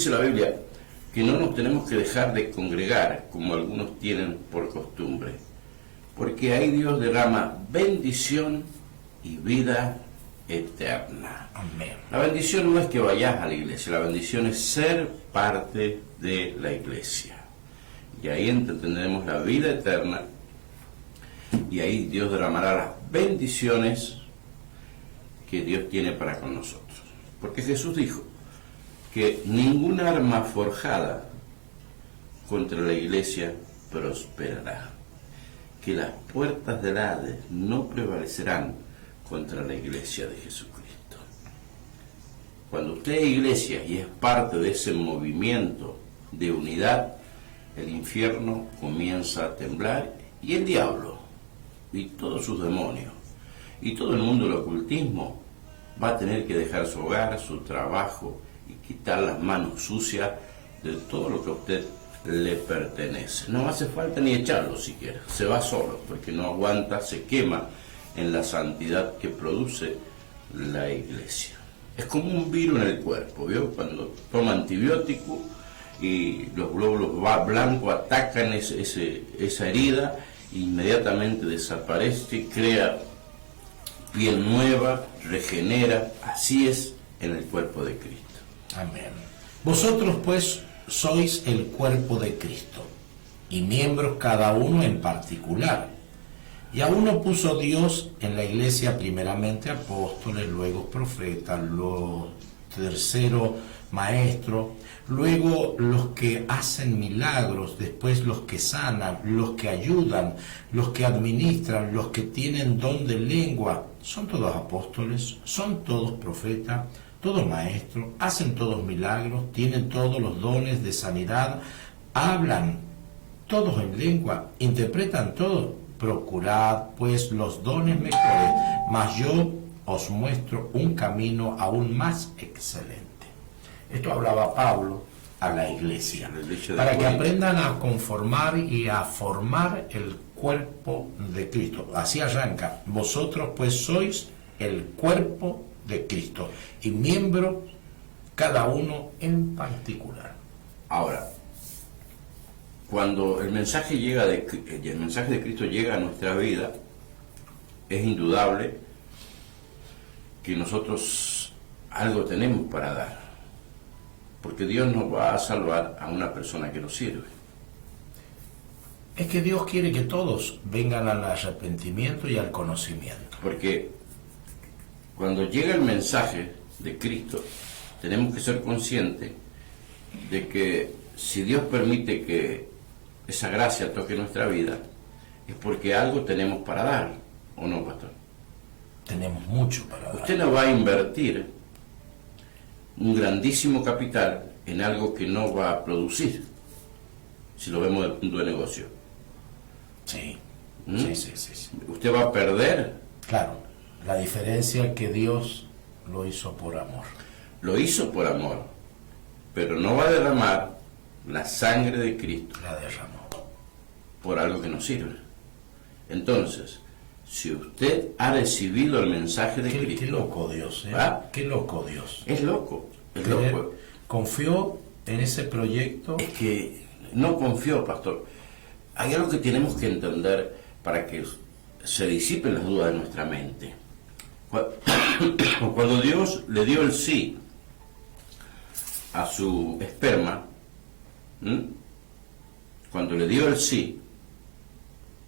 Dice la Biblia que no nos tenemos que dejar de congregar como algunos tienen por costumbre, porque ahí Dios derrama bendición y vida eterna. Amén. La bendición no es que vayas a la iglesia, la bendición es ser parte de la iglesia. Y ahí entendemos la vida eterna, y ahí Dios derramará las bendiciones que Dios tiene para con nosotros. Porque Jesús dijo que ninguna arma forjada contra la iglesia prosperará, que las puertas del Hades no prevalecerán contra la iglesia de Jesucristo. Cuando usted es iglesia y es parte de ese movimiento de unidad, el infierno comienza a temblar, y el diablo y todos sus demonios y todo el mundo del ocultismo va a tener que dejar su hogar, su trabajo, y quitar las manos sucias de todo lo que a usted le pertenece. No hace falta ni echarlo siquiera, se va solo, porque no aguanta, se quema en la santidad que produce la iglesia. Es como un virus en el cuerpo, ¿vio? Cuando toma antibiótico y los glóbulos blancos atacan esa herida, inmediatamente desaparece, crea piel nueva, regenera. Así es en el cuerpo de Cristo. Amén. Vosotros pues sois el cuerpo de Cristo, y miembros cada uno en particular. Y a uno puso Dios en la iglesia primeramente apóstoles, luego profetas, luego tercero maestros, luego los que hacen milagros, después los que sanan, los que ayudan, los que administran, los que tienen don de lengua. Son todos apóstoles, son todos profetas, todos maestros, hacen todos milagros, tienen todos los dones de sanidad, hablan todos en lengua, interpretan todo. Procurad pues los dones mejores, mas yo os muestro un camino aún más excelente. Esto hablaba Pablo a la iglesia, para que aprendan a conformar y a formar el cuerpo de Cristo. Así arranca: vosotros pues sois el cuerpo de Cristo, y miembro cada uno en particular. Ahora, cuando el mensaje de Cristo llega a nuestra vida, es indudable que nosotros algo tenemos para dar, porque Dios nos va a salvar a una persona que nos sirve. Es que Dios quiere que todos vengan al arrepentimiento y al conocimiento. Porque cuando llega el mensaje de Cristo, tenemos que ser conscientes de que si Dios permite que esa gracia toque nuestra vida, es porque algo tenemos para dar, ¿o no, pastor? Tenemos mucho para dar. Usted no va a invertir un grandísimo capital en algo que no va a producir, si lo vemos desde el punto de negocio. Sí. ¿Mm? Sí. Usted va a perder. Claro, la diferencia es que Dios lo hizo por amor. Lo hizo por amor, pero no va a derramar la sangre de Cristo. La derramó por algo que no sirve. Entonces, si usted ha recibido el mensaje de Cristo... Qué loco Dios, ¿eh? ¿Ah? Qué loco Dios. Es loco, es Pero loco. confió en ese proyecto. Es que no confió, pastor. Hay algo que tenemos que entender para que se disipen las dudas de nuestra mente. Cuando Dios le dio el sí a su esperma, cuando le dio el sí,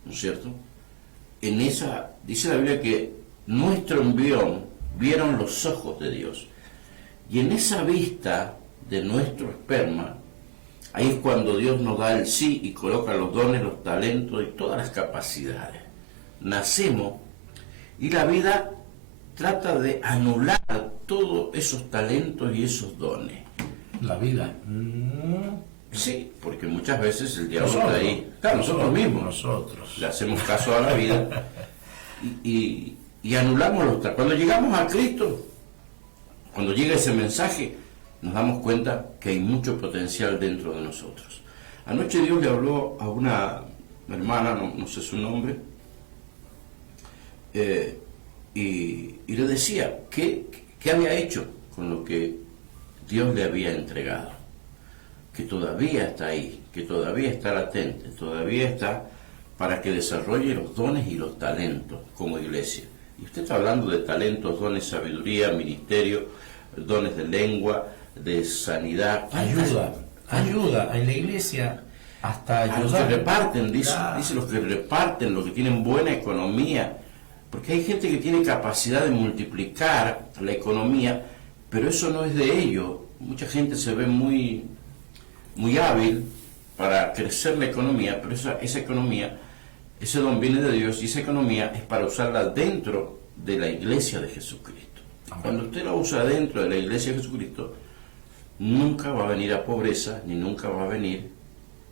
¿no es cierto? En esa, dice la Biblia que nuestro embrión vieron los ojos de Dios. Y en esa vista de nuestro esperma, ahí es cuando Dios nos da el sí y coloca los dones, los talentos y todas las capacidades. Nacemos y la vida trata de anular todos esos talentos y esos dones. La vida. Sí, porque muchas veces el diablo está Nosotros. ahí. Claro, nosotros mismos. Nosotros. Le hacemos caso a la vida y anulamos los talentos. Cuando llegamos a Cristo, cuando llega ese mensaje, nos damos cuenta que hay mucho potencial dentro de nosotros. Anoche Dios le habló a una hermana, no sé su nombre, y le decía qué había hecho con lo que Dios le había entregado. que todavía está ahí, que todavía está latente, todavía está para que desarrolle los dones y los talentos como iglesia. Y usted está hablando de talentos, dones, sabiduría, ministerio, dones de lengua, de sanidad. Ayuda en la iglesia hasta ayudar. A los que reparten, dice Claro. los que reparten, los que tienen buena economía, porque hay gente que tiene capacidad de multiplicar la economía, pero eso no es de ellos. Mucha gente se ve muy hábil para crecer la economía, pero esa economía, ese don viene de Dios y esa economía es para usarla dentro de la iglesia de Jesucristo. Cuando usted la usa dentro de la iglesia de Jesucristo, nunca va a venir a pobreza, ni nunca va a venir,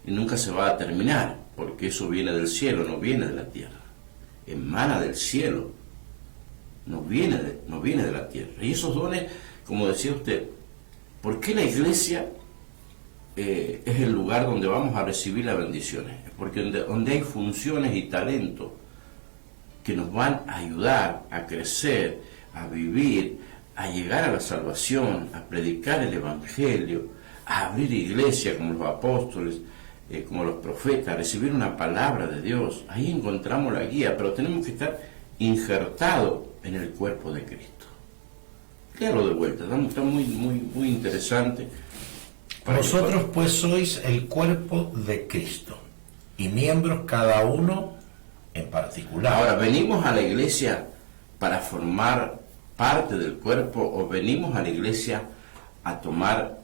y nunca se va a terminar, porque eso viene del cielo, no viene de la tierra. Emana del cielo, no viene de la tierra. Y esos dones, como decía usted, ¿por qué la iglesia es el lugar donde vamos a recibir las bendiciones? Porque donde hay funciones y talentos que nos van a ayudar a crecer, a vivir, a llegar a la salvación, a predicar el evangelio, a abrir iglesia como los apóstoles, como los profetas, a recibir una palabra de Dios. Ahí encontramos la guía, pero tenemos que estar injertados en el cuerpo de Cristo. Léalo de vuelta, está muy interesante. Vosotros pues sois el cuerpo de Cristo y miembros cada uno en particular. Ahora, ¿venimos a la iglesia para formar parte del cuerpo o venimos a la iglesia a tomar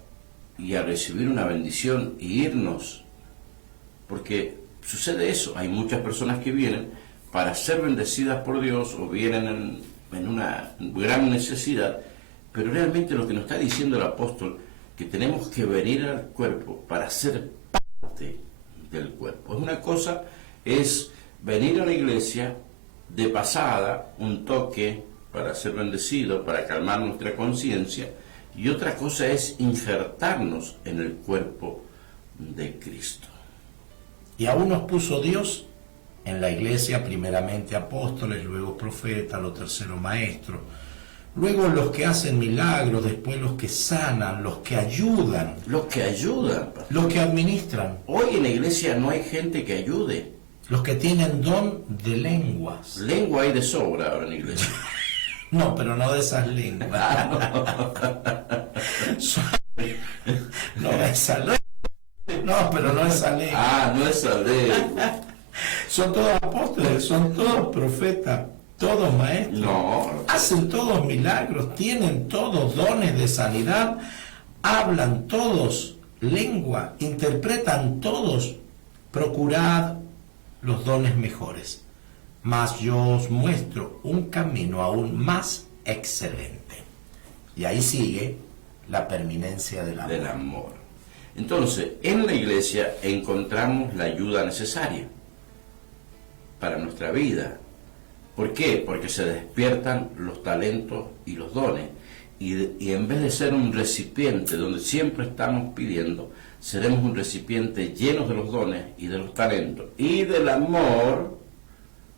y a recibir una bendición y irnos? Porque sucede eso, hay muchas personas que vienen para ser bendecidas por Dios o vienen en una gran necesidad, pero realmente lo que nos está diciendo el apóstol, que tenemos que venir al cuerpo para ser parte del cuerpo. Una cosa es venir a la iglesia de pasada, un toque para ser bendecido, para calmar nuestra conciencia, y otra cosa es injertarnos en el cuerpo de Cristo. Y aún nos puso Dios en la iglesia, primeramente apóstoles, luego profetas, los terceros maestros, luego los que hacen milagros, después los que sanan, los que ayudan. Los que ayudan, pastor. Los que administran. Hoy en la iglesia no hay gente que ayude. Los que tienen don de lenguas. Lengua hay de sobra ahora en la iglesia. No, pero no de esas lenguas. No, esa lengua. No, pero no esa lengua. No esa lengua. Son todos apóstoles, son todos profetas, todos maestros. No. Hacen todos milagros, tienen todos dones de sanidad, hablan todos lengua, interpretan todos. Procurad los dones mejores, mas yo os muestro un camino aún más excelente. Y ahí sigue la permanencia del amor. Del amor. Entonces, en la iglesia encontramos la ayuda necesaria para nuestra vida. ¿Por qué? Porque se despiertan los talentos y los dones. Y en vez de ser un recipiente donde siempre estamos pidiendo, seremos un recipiente lleno de los dones y de los talentos y del amor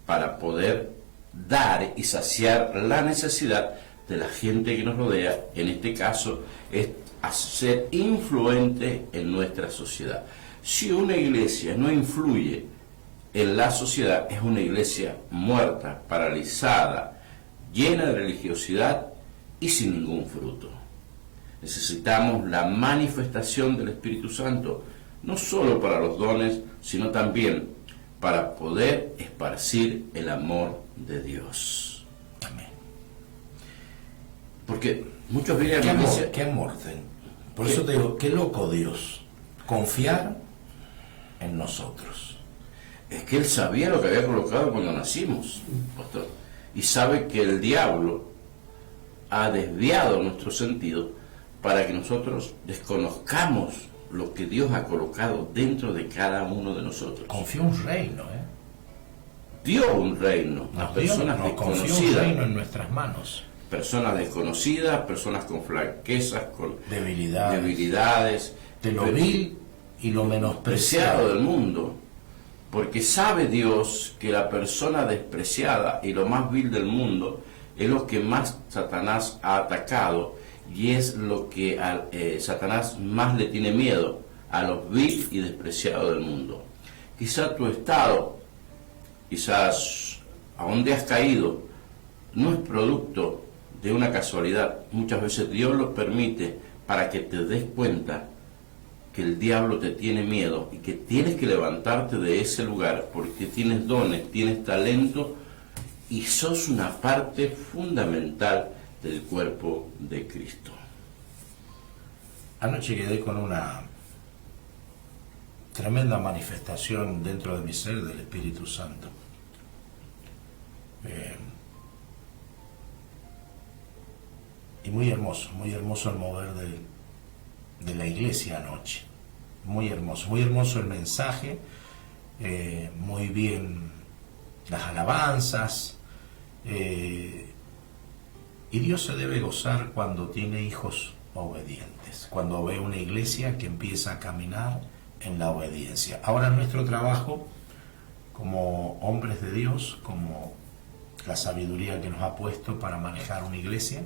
para poder dar y saciar la necesidad de la gente que nos rodea. En este caso es ser influente en nuestra sociedad. Si una iglesia no influye en la sociedad, es una iglesia muerta, paralizada, llena de religiosidad y sin ningún fruto. Necesitamos la manifestación del Espíritu Santo, no solo para los dones, sino también para poder esparcir el amor de Dios. Amén. Porque muchos vienen a la iglesia... ¿Qué amor? Por eso te digo, qué loco Dios, confiar en nosotros. Es que Él sabía lo que había colocado cuando nacimos, pastor, y sabe que el diablo ha desviado nuestro sentido para que nosotros desconozcamos lo que Dios ha colocado dentro de cada uno de nosotros. Confió un reino, Dio un reino a personas nos confió un desconocidas, reino en nuestras manos. personas desconocidas, personas con flaquezas, con debilidades, De lo vil y lo despreciado menospreciado del mundo, porque sabe Dios que la persona despreciada y lo más vil del mundo es lo que más Satanás ha atacado y es lo que a Satanás más le tiene miedo, a los vil y despreciados del mundo. Quizá tu estado, quizás a donde has caído, no es producto de una casualidad. Muchas veces Dios lo permite para que te des cuenta que el diablo te tiene miedo y que tienes que levantarte de ese lugar porque tienes dones, tienes talento y sos una parte fundamental del cuerpo de Cristo. Anoche quedé con una tremenda manifestación dentro de mi ser del Espíritu Santo. Y muy hermoso el mover de la iglesia anoche. Muy hermoso el mensaje, muy bien las alabanzas. Y Dios se debe gozar cuando tiene hijos obedientes, cuando ve una iglesia que empieza a caminar en la obediencia. Ahora nuestro trabajo como hombres de Dios, como la sabiduría que nos ha puesto para manejar una iglesia,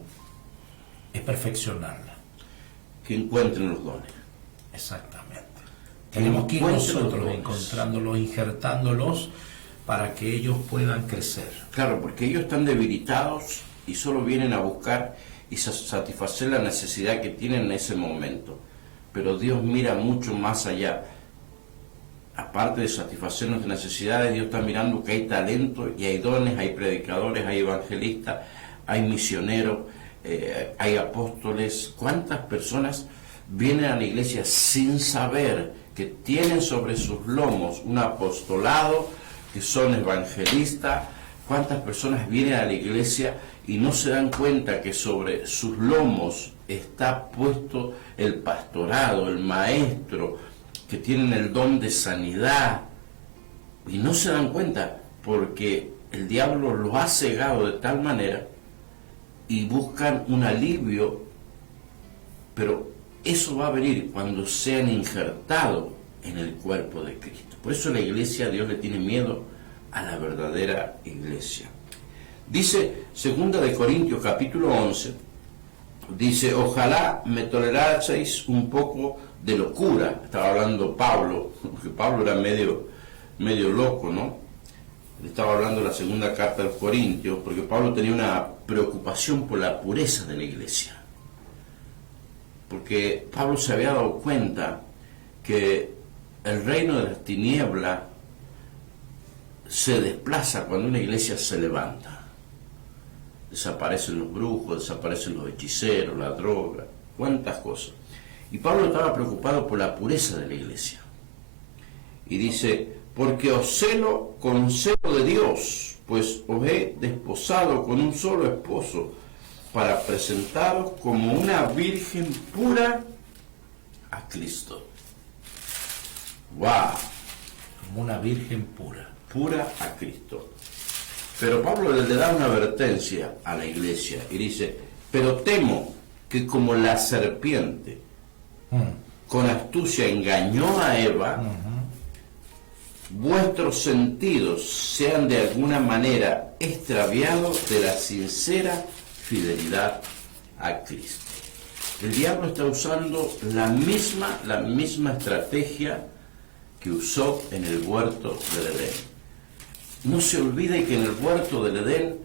es perfeccionarla. Que encuentren los dones. Exactamente. Tenemos que ir nosotros encontrándolos, injertándolos para que ellos puedan crecer. Claro, porque ellos están debilitados y solo vienen a buscar y satisfacer la necesidad que tienen en ese momento. Pero Dios mira mucho más allá. Aparte de satisfacer nuestras necesidades, Dios está mirando que hay talento y hay dones, hay predicadores, hay evangelistas, hay misioneros, hay apóstoles. ¿Cuántas personas vienen a la iglesia sin saber que tienen sobre sus lomos un apostolado, que son evangelistas? ¿Cuántas personas vienen a la iglesia y no se dan cuenta que sobre sus lomos está puesto el pastorado, el maestro, que tienen el don de sanidad? Y no se dan cuenta porque el diablo los ha cegado de tal manera y buscan un alivio, pero eso va a venir cuando sean injertados en el cuerpo de Cristo. Por eso la iglesia, Dios le tiene miedo a la verdadera iglesia. Dice 2 Corintios capítulo 11, dice: ojalá me toleraseis un poco de locura. Estaba hablando Pablo, porque Pablo era medio loco, ¿no? Estaba hablando de la segunda carta de los Corintios, porque Pablo tenía una preocupación por la pureza de la iglesia. Porque Pablo se había dado cuenta que el reino de las tinieblas se desplaza cuando una iglesia se levanta. Desaparecen los brujos, desaparecen los hechiceros, la droga, cuántas cosas. Y Pablo estaba preocupado por la pureza de la iglesia. Y dice: porque os celo con celo de Dios, pues os he desposado con un solo esposo, para presentaros como una virgen pura a Cristo. ¡Wow! Como una virgen pura. Pura a Cristo. Pero Pablo le da una advertencia a la iglesia y dice: pero temo que como la serpiente con astucia engañó a Eva, vuestros sentidos sean de alguna manera extraviados de la sincera fidelidad a Cristo. El diablo está usando la misma estrategia que usó en el huerto del Edén. No se olvide que en el huerto del Edén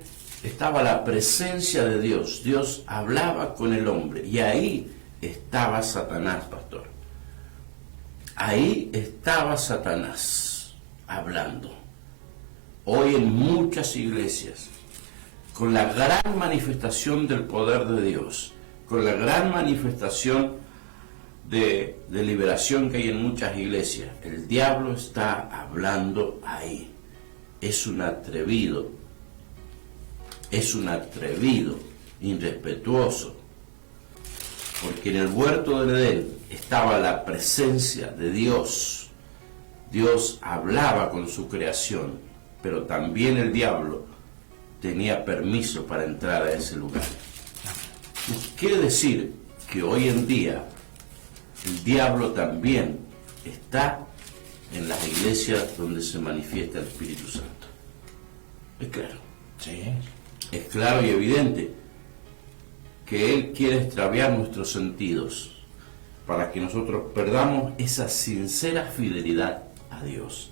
estaba la presencia de Dios. Dios hablaba con el hombre y ahí estaba Satanás, pastor. Ahí estaba Satanás hablando. Hoy en muchas iglesias, con la gran manifestación del poder de Dios, con la gran manifestación de liberación que hay en muchas iglesias, el diablo está hablando ahí. Es un atrevido, irrespetuoso, porque en el huerto del Edén estaba la presencia de Dios. Dios hablaba con su creación, pero también el diablo tenía permiso para entrar a ese lugar. Quiere decir que hoy en día el diablo también está en las iglesias donde se manifiesta el Espíritu Santo. Es claro. Sí. Es claro y evidente que Él quiere extraviar nuestros sentidos. para que nosotros perdamos esa sincera fidelidad a Dios.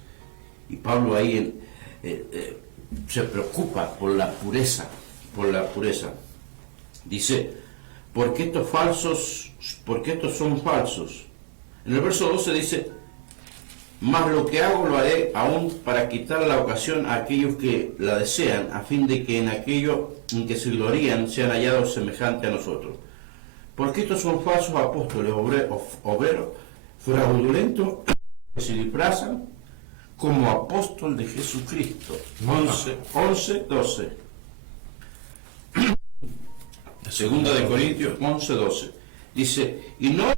Y Pablo ahí se preocupa por la pureza, Dice, porque estos son falsos. En el verso 12 dice, mas lo que hago lo haré aún para quitar la ocasión a aquellos que la desean, a fin de que en aquello en que se glorían sean hallados semejantes a nosotros. Porque estos son falsos apóstoles, obreros, fraudulentos, que se disfrazan como apóstol de Jesucristo. 11:12. Segunda de Corintios 11:12. Dice, y no os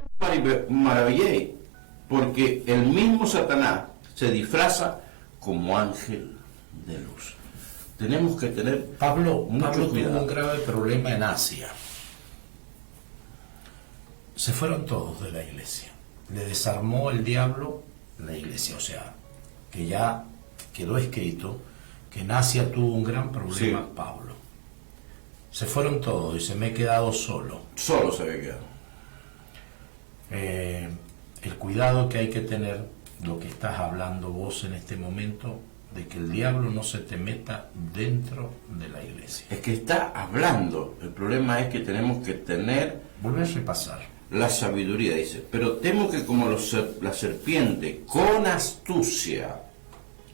maravilléis, porque el mismo Satanás se disfraza como ángel de luz. Tenemos que tener Pablo mucho tuvo cuidado. un grave problema en Asia. Se fueron todos de la iglesia. Le desarmó el diablo la iglesia. O sea, que ya quedó escrito que en Asia tuvo un gran problema Pablo. Se fueron todos y se me he quedado solo. Solo se había quedado. El cuidado que hay que tener, lo que estás hablando vos en este momento, de que el diablo no se te meta dentro de la iglesia. Es que está hablando. El problema es que tenemos que tener Vuelve a repasar. la sabiduría, dice. Pero temo que como la serpiente con astucia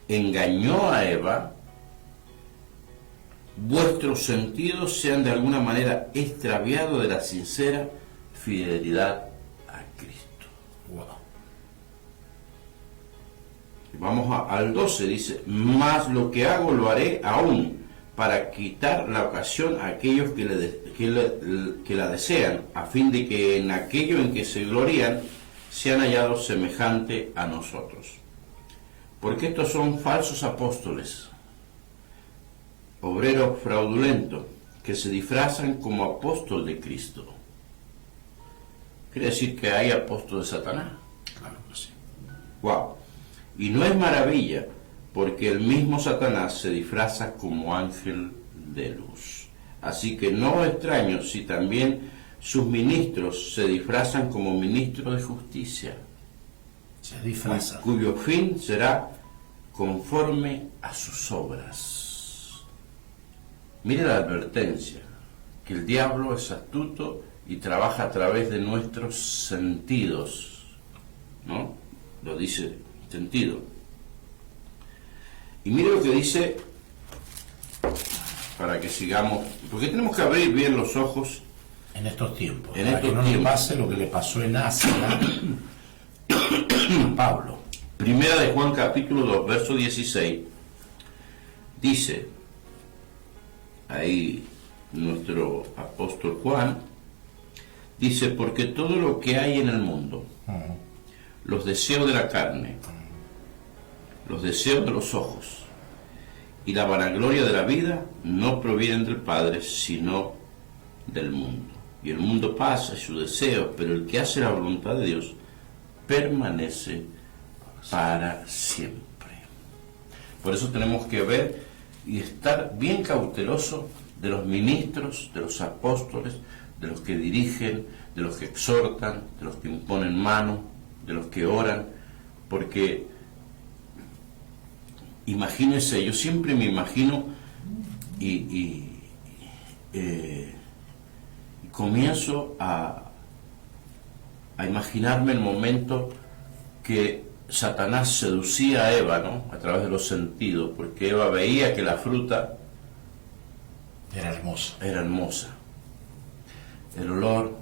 engañó a Eva, vuestros sentidos sean de alguna manera extraviados de la sincera fidelidad a Cristo. Wow. Vamos al 12, dice, mas lo que hago lo haré aún para quitar la ocasión a aquellos que la desean, a fin de que en aquello en que se glorían sean hallados semejantes a nosotros. Porque estos son falsos apóstoles, obreros fraudulentos, que se disfrazan como apóstol de Cristo. Quiere decir que hay apóstol de Satanás. Claro que sí. Wow. Y no es maravilla, porque el mismo Satanás se disfraza como ángel de luz. Así que no es extraño si también sus ministros se disfrazan como ministros de justicia, Se disfraza. cuyo fin será conforme a sus obras. Mire la advertencia, que el diablo es astuto y trabaja a través de nuestros sentidos, ¿no? Lo dice sentido. Y mire lo que dice, para que sigamos, porque tenemos que abrir bien los ojos En estos tiempos. En Para estos que no le tiempos. pase lo que le pasó en Asia a Pablo. Primera de Juan capítulo 2, verso 16, dice, ahí nuestro apóstol Juan, dice, porque todo lo que hay en el mundo, los deseos de la carne, los deseos de los ojos y la vanagloria de la vida no provienen del Padre, sino del mundo. Y el mundo pasa, sus deseos, pero el que hace la voluntad de Dios permanece para siempre. Por eso tenemos que ver y estar bien cautelosos de los ministros, de los apóstoles, de los que dirigen, de los que exhortan, de los que imponen mano, de los que oran, porque imagínense, yo siempre me imagino y comienzo a imaginarme el momento que Satanás seducía a Eva, ¿no? A través de los sentidos, porque Eva veía que la fruta Era hermoso. era hermosa, el olor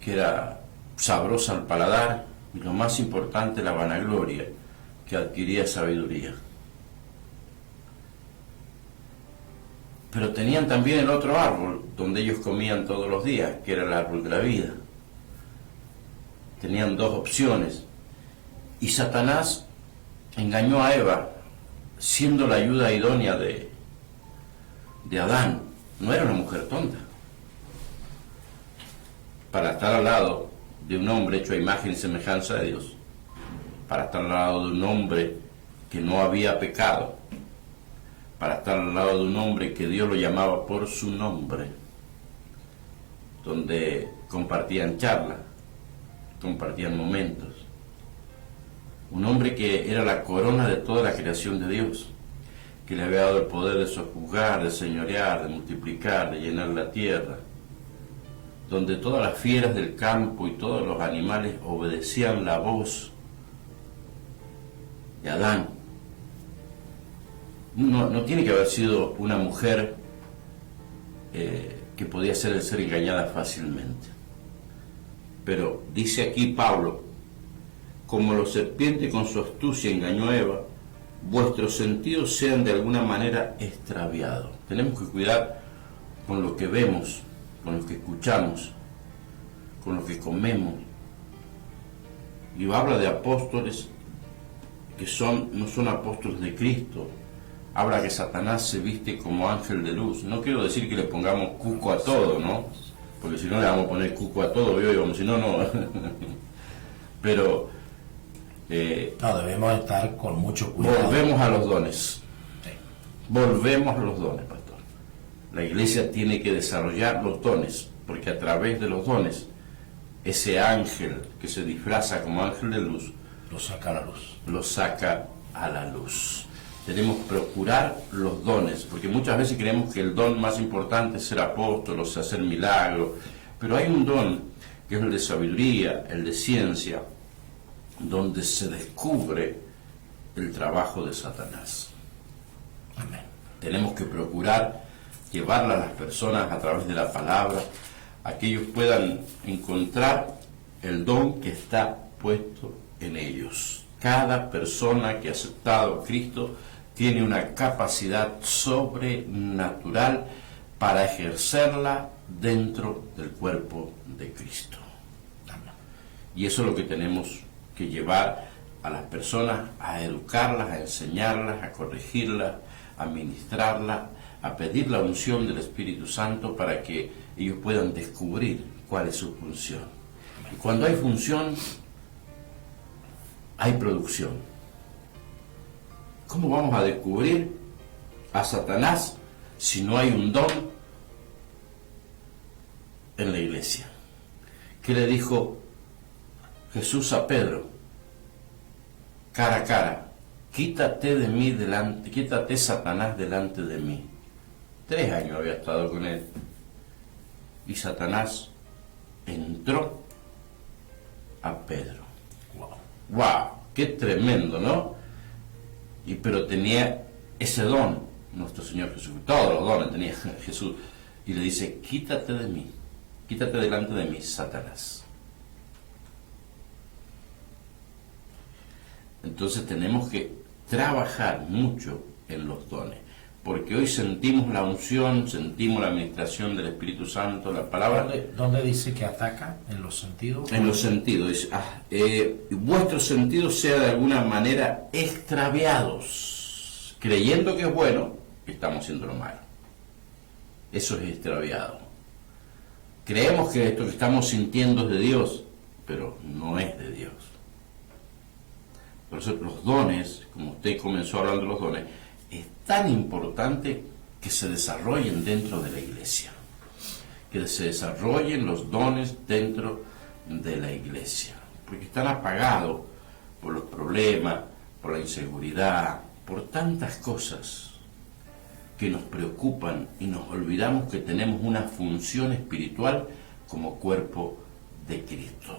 que era sabrosa al paladar, y lo más importante, la vanagloria que adquiría sabiduría. Pero tenían también el otro árbol donde ellos comían todos los días, que era el árbol de la vida. Tenían dos opciones. Y Satanás engañó a Eva, siendo la ayuda idónea de Adán. No era una mujer tonta. Para estar al lado de un hombre hecho a imagen y semejanza de Dios, para estar al lado de un hombre que no había pecado, para estar al lado de un hombre que Dios lo llamaba por su nombre, donde compartían charlas, compartían momentos. Un hombre que era la corona de toda la creación de Dios, que le había dado el poder de sojuzgar, de señorear, de multiplicar, de llenar la tierra, donde todas las fieras del campo y todos los animales obedecían la voz de Adán. No tiene que haber sido una mujer que podía ser engañada fácilmente. Pero dice aquí Pablo, como la serpiente con su astucia engañó a Eva, vuestros sentidos sean de alguna manera extraviados. Tenemos que cuidar con lo que vemos, con lo que escuchamos, con lo que comemos. Y habla de apóstoles que no son apóstoles de Cristo. Habla que Satanás se viste como ángel de luz. No quiero decir que le pongamos cuco a todo, ¿no? Porque si no le vamos a poner cuco a todo, si no, no. Pero no, debemos estar con mucho cuidado. Volvemos a los dones. Sí. Volvemos a los dones, pastor. La iglesia tiene que desarrollar los dones, porque a través de los dones, ese ángel que se disfraza como ángel de luz, lo saca a la luz. Lo saca a la luz. Tenemos que procurar los dones, porque muchas veces creemos que el don más importante es ser apóstol, o sea, hacer milagros, pero hay un don que es el de sabiduría, el de ciencia, donde se descubre el trabajo de Satanás. Amén. Tenemos que procurar llevarla a las personas a través de la palabra, a que ellos puedan encontrar el don que está puesto en ellos. Cada persona que ha aceptado a Cristo tiene una capacidad sobrenatural para ejercerla dentro del cuerpo de Cristo. Y eso es lo que tenemos que llevar a las personas, a educarlas, a enseñarlas, a corregirlas, a ministrarlas, a pedir la unción del Espíritu Santo para que ellos puedan descubrir cuál es su función. Y cuando hay función, hay producción. ¿Cómo vamos a descubrir a Satanás si no hay un don en la iglesia? ¿Qué le dijo Jesús a Pedro? Cara a cara, quítate de mí delante, quítate Satanás delante de mí. 3 años había estado con él. Y Satanás entró a Pedro. ¡Wow! ¡Qué tremendo!, ¿no? Pero tenía ese don, nuestro Señor Jesús. Todos los dones tenía Jesús. Y le dice, quítate de mí, quítate delante de mí, Satanás. Entonces tenemos que trabajar mucho en los dones. Porque hoy sentimos la unción, sentimos la administración del Espíritu Santo, la palabra. ¿Dónde dice que ataca? ¿En los sentidos? En los sentidos. Dice, vuestros sentidos sean de alguna manera extraviados, creyendo que es bueno, estamos haciendo lo malo. Eso es extraviado. Creemos que esto que estamos sintiendo es de Dios, pero no es de Dios. Por eso los dones, como usted comenzó hablando de los dones, es tan importante que se desarrollen dentro de la iglesia, que se desarrollen los dones dentro de la iglesia, porque están apagados por los problemas, por la inseguridad, por tantas cosas que nos preocupan y nos olvidamos que tenemos una función espiritual como cuerpo de Cristo.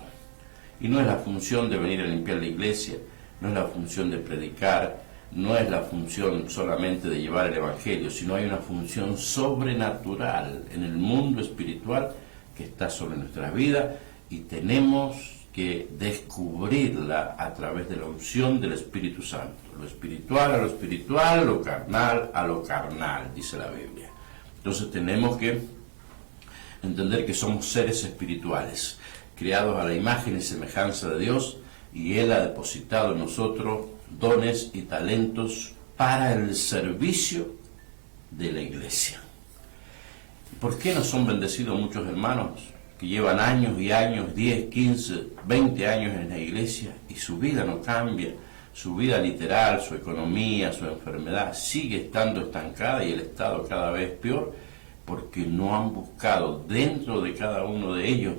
Y no es la función de venir a limpiar la iglesia, no es la función de predicar, no es la función solamente de llevar el Evangelio, sino hay una función sobrenatural en el mundo espiritual que está sobre nuestra vida y tenemos que descubrirla a través de la unción del Espíritu Santo. Lo espiritual a lo espiritual, lo carnal a lo carnal, dice la Biblia. Entonces tenemos que entender que somos seres espirituales, creados a la imagen y semejanza de Dios, y Él ha depositado en nosotros dones y talentos para el servicio de la iglesia. ¿Por qué no son bendecidos muchos hermanos que llevan años y años, 10, 15, 20 años en la iglesia y su vida no cambia? Su vida literal, su economía, su enfermedad sigue estando estancada y el estado cada vez peor porque no han buscado dentro de cada uno de ellos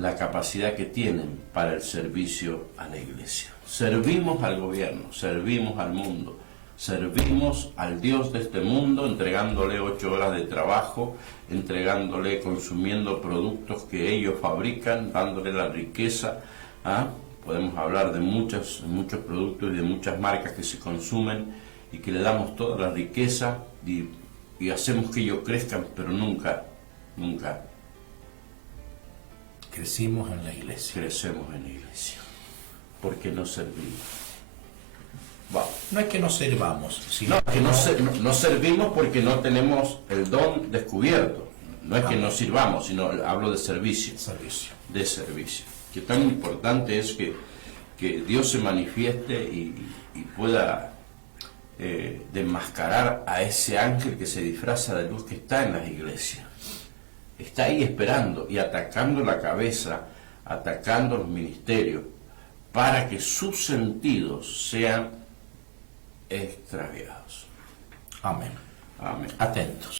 la capacidad que tienen para el servicio a la iglesia. Servimos al gobierno, servimos al mundo, servimos al Dios de este mundo, entregándole 8 horas de trabajo, entregándole, consumiendo productos que ellos fabrican, dándole la riqueza. Podemos hablar de muchos productos y de muchas marcas que se consumen y que le damos toda la riqueza y hacemos que ellos crezcan, pero nunca crecimos en la iglesia. Crecemos en la iglesia, porque no servimos. Wow. No es que no sirvamos, sino que no servimos porque no tenemos el don descubierto. No es que no sirvamos, sino hablo de servicio. De servicio. Que tan importante es que Dios se manifieste y pueda desmascarar a ese ángel que se disfraza de luz que está en las iglesias. Está ahí esperando y atacando la cabeza, atacando los ministerios, para que sus sentidos sean extraviados. Amén. Amén. Atentos.